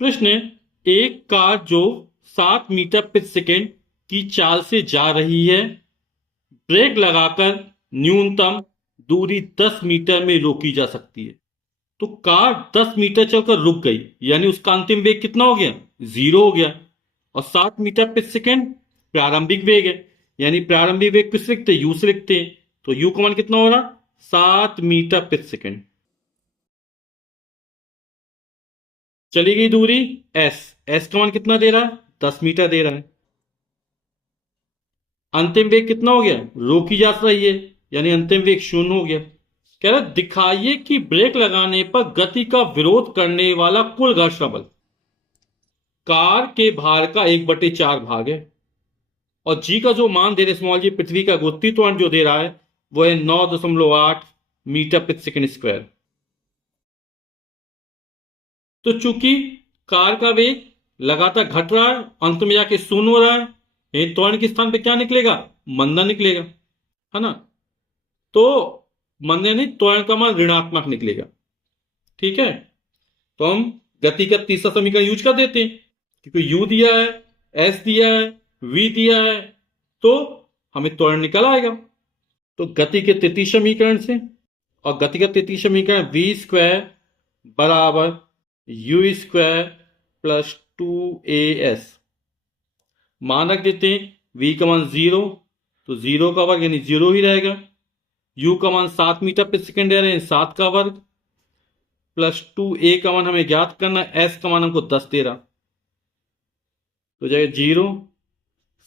प्रश्न है, एक कार जो 7 मीटर प्रति सेकंड की चाल से जा रही है, ब्रेक लगाकर न्यूनतम दूरी 10 मीटर में रोकी जा सकती है। तो कार 10 मीटर चलकर रुक गई, यानी उसका अंतिम वेग कितना हो गया? 0 हो गया। और 7 मीटर प्रति सेकंड प्रारंभिक वेग है, यानी प्रारंभिक वेग किस लिखते हैं? यू से लिखते हैं। तो यू का मान कितना हो रहा? 7 मीटर प्रति सेकंड। चली गई दूरी एस, एस का मान कितना दे रहा है? 10 मीटर दे रहा है। अंतिम वेग कितना हो गया? रोकी जा रही है, यानी अंतिम वेग 0 हो गया। कह रहा दिखाइए कि ब्रेक लगाने पर गति का विरोध करने वाला कुल घर्षण बल। कार के भार का 1/4 भाग है, और जी का जो मान दे रहे स्मॉल जी, पृथ्वी का गुरुत्वीय त्वरण जो दे रहा है वो है 9.8 मीटर प्रति सेकंड स्क्वायर। तो चूंकि कार का वेग लगातार घट रहा है, अंत में जाके 0 हो रहा है, यही त्वरण के स्थान पे क्या निकलेगा? मंदन निकलेगा, है ना। तो मंदन नहीं, त्वरण का मान ऋणात्मक निकलेगा। ठीक है, तो हम गति का तीसरा समीकरण यूज कर देते हैं, क्योंकि यू दिया है, एस दिया है, वी दिया है, तो हमें त्वरण निकल आएगा। तो गति के तृतीय समीकरण से, और गति का तृतीय समीकरण वी स्क्वायर बराबर यू स्क्वायर प्लस 2as। मान रख देते हैं, v का मान 0, तो 0 का वर्ग यानी 0 ही रहेगा। u का मान 7 मीटर प्रति सेकंड दे रहे हैं, 7 का वर्ग प्लस 2a का मान हमें ज्ञात करना, s का मान हमको 10 दे रहा, तो जाएगा 0,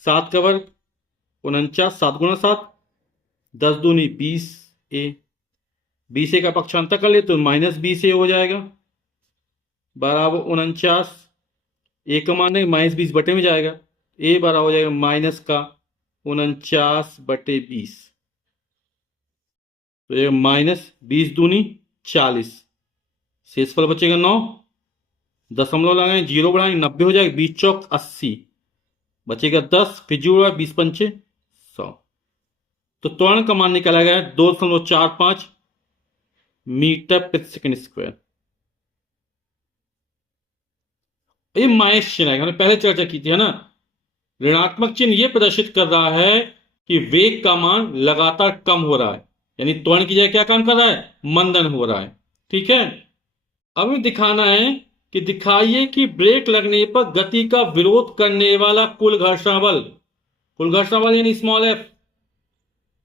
7 का वर्ग 49, 7 गुणा 7, 10 दूनी 20a, 20a का पक्षांतर कर ले तो -20a हो जाएगा, बराबर 49, a का मान है -20 बटे में जाएगा, a बराबर हो जाएगा माइनस का 49/20, तो ये -20 दूनी 40, शेषफल बचेगा 9, दशमलव लगाएं, 0 बढ़ाएंगे 90 हो जाएगा, 20 चौक 80, बचेगा 10, फिर जोड़ा 20 पंचे 100। तो त्वरण का मान निकाला गया 2.45 मीटर प्रति सेकंड स्क्वायर। ये माइनस चिन्ह है, हमने पहले चर्चा की थी, है ना। ऋणात्मक चिन्ह ये प्रदर्शित कर रहा है कि वेग का मान लगातार कम हो रहा है, यानी त्वरण की जगह क्या काम कर रहा है? मंदन हो रहा है। ठीक है, अब हमें दिखाना है कि दिखाइए कि ब्रेक लगने पर गति का विरोध करने वाला कुल घर्षण बल। कुल घर्षण बल यानी स्मॉल एफ,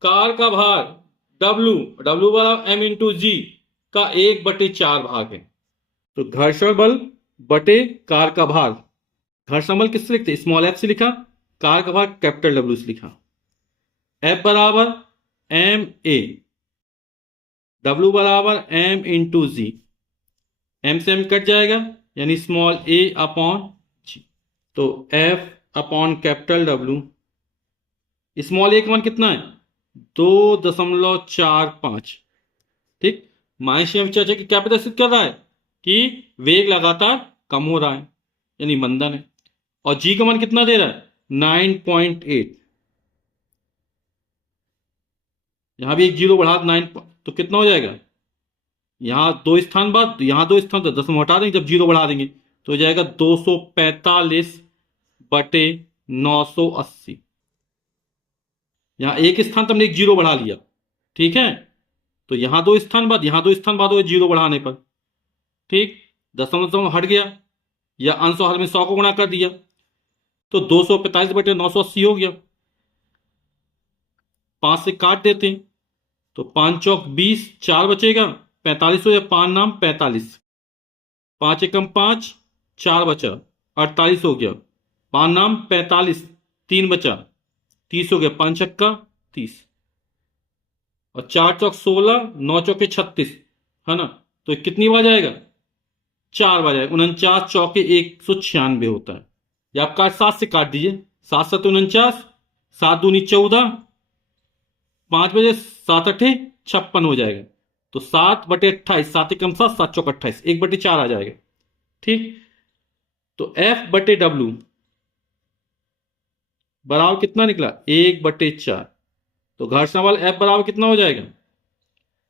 कार का भार W, W बराबर m इंटू जी का 1/4 भाग है। तो घर्षण बल बटे कार का भार, घर्षण बल किससे लिखते? स्मॉल एफ से लिखा, कार का भार कैपिटल W से लिखा। F बराबर ma, W बराबर m इंटू जी, m से m कट जाएगा, यानी स्मॉल a अपॉन जी। तो F upon capital W, small a का मान कितना है? 2.45। ठीक, माइनस चर्चा की क्या प्रदर्शित कर रहा है कि वेग लगातार कम हो रहा है, यानी मंदन है। और जी का मान कितना दे रहा है? 9.8। यहां भी एक 0 बढ़ा 9, तो कितना हो जाएगा? यहां 2 स्थान बाद, यहां 2 स्थान, तो 10 में हटा देंगे, जब 0 बढ़ा देंगे तो हो जाएगा 245/980। यहां एक स्थान तो हमने एक 0 बढ़ा लिया, ठीक है, तो यहां 2 स्थान बाद, यहां 2 स्थान बाद हो 0 बढ़ाने पर। ठीक, दशमलव हट गया, या अंश और हर में 100 को गुणा कर दिया, तो 245/980 हो गया। 5 से काट देते हैं, तो 5 चौक 20, 4 बचेगा, 45 हो जाए, 5 नाम 45, 5 एकम 5, 4 बचा, 48 हो गया, 5 नाम 45, 3 बचा, 30 हो गया, 5 छक्का 30, और 4 चौक 16, 9 चौके 36, है ना। तो कितनी बार जाएगा? 4 बार जाएगा, 49 चौके 196 होता है। या आप काट 7 से काट दीजिए, 7 7 49, 7 दूनी 14, 5 बजे 7 अट्ठे 56 हो जाएगा, तो 7/28, 7 एकम 7, 7 चौक 28, 1/4 आ जाएगा। ठीक, तो F/W बराबर कितना निकला? 1/4। तो घर्षण बल F बराबर कितना हो जाएगा?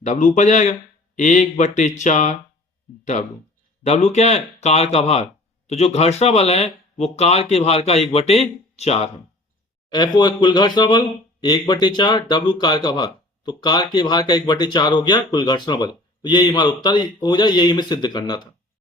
W ऊपर जाएगा, 1/4 W। W क्या है? कार का भार, तो जो घर्षण बल है वो कार के भार का 1/4 है। एफ ओ है कुल घर्षण बल, 1/4, डब्ल्यू कार का भार, तो कार के भार का 1/4 हो गया कुल घर्षण बल। यही हमारा उत्तर हो जाए, यही हमें सिद्ध करना था।